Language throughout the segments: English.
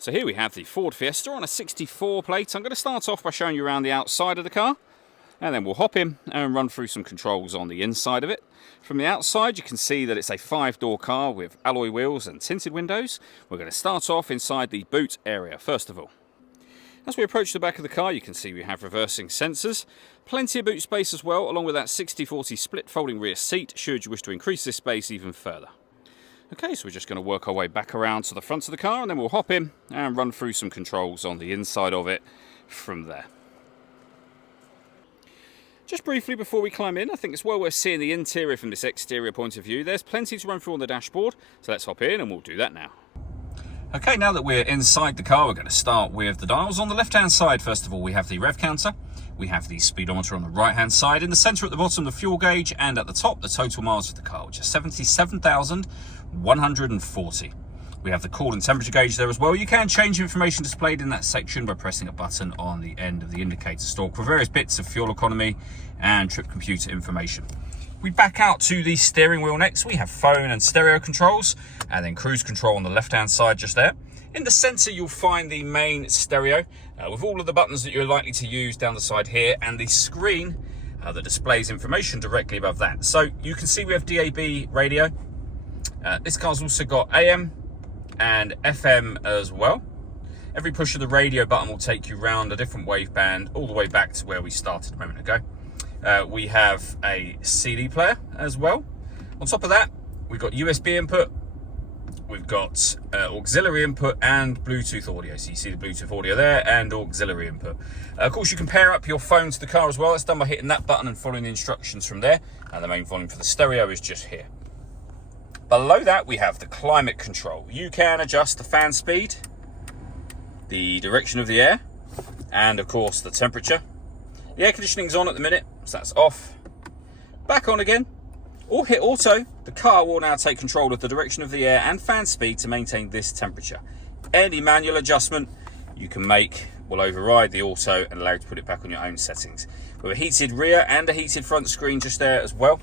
So here we have the Ford Fiesta on a 64 plate. I'm going to start off by showing you around the outside of the car, and then we'll hop in and run through some controls on the inside of it. From the outside you can see that it's a 5-door car with alloy wheels and tinted windows. We're going to start off inside the boot area first of all. As we approach the back of the car, you can see we have reversing sensors, plenty of boot space as well, along with that 60/40 split folding rear seat should you wish to increase this space even further. Okay, so we're just going to work our way back around to the front of the car, and then we'll hop in and run through some controls on the inside of it from there. Just briefly before we climb in, I think it's well worth seeing the interior from this exterior point of view. There's plenty to run through on the dashboard, so let's hop in and we'll do that now. Okay, now that we're inside the car, we're going to start with the dials. On the left-hand side, first of all, we have the rev counter. We have the speedometer on the right-hand side. In the centre at the bottom, the fuel gauge, and at the top, the total miles of the car, which is 77,140. We have the cool and temperature gauge there as well. You can change information displayed in that section by pressing a button on the end of the indicator stalk for various bits of fuel economy and trip computer information. We back out to the steering wheel next. We have phone and stereo controls, and then cruise control on the left-hand side just there. In the centre, you'll find the main stereo with all of the buttons that you're likely to use down the side here, and the screen that displays information directly above that. So you can see we have DAB radio. This car's also got AM and FM as well. Every push of the radio button will take you round a different wave band all the way back to where we started a moment ago. We have a CD player as well. On top of that, we've got USB input, we've got auxiliary input and Bluetooth audio. So you see the Bluetooth audio there and auxiliary input. Of course, you can pair up your phone to the car as well. It's done by hitting that button and following the instructions from there. And the main volume for the stereo is just here. Below that, we have the climate control. You can adjust the fan speed, the direction of the air, and of course the temperature. The air conditioning's on at the minute, so that's off. Back on again, or hit auto. The car will now take control of the direction of the air and fan speed to maintain this temperature. Any manual adjustment you can make will override the auto and allow you to put it back on your own settings. With a heated rear and a heated front screen just there as well.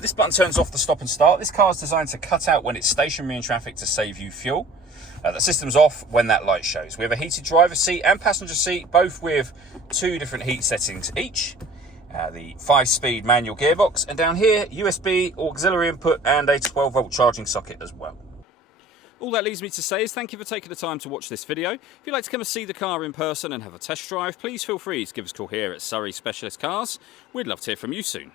This button turns off the stop and start. This car is designed to cut out when it's stationary in traffic to save you fuel. The system's off when that light shows. We have a heated driver's seat and passenger seat, both with 2 different heat settings each. The 5-speed manual gearbox, and down here, USB, auxiliary input, and a 12-volt charging socket as well. All that leaves me to say is thank you for taking the time to watch this video. If you'd like to come and see the car in person and have a test drive, please feel free to give us a call here at Surrey Specialist Cars. We'd love to hear from you soon.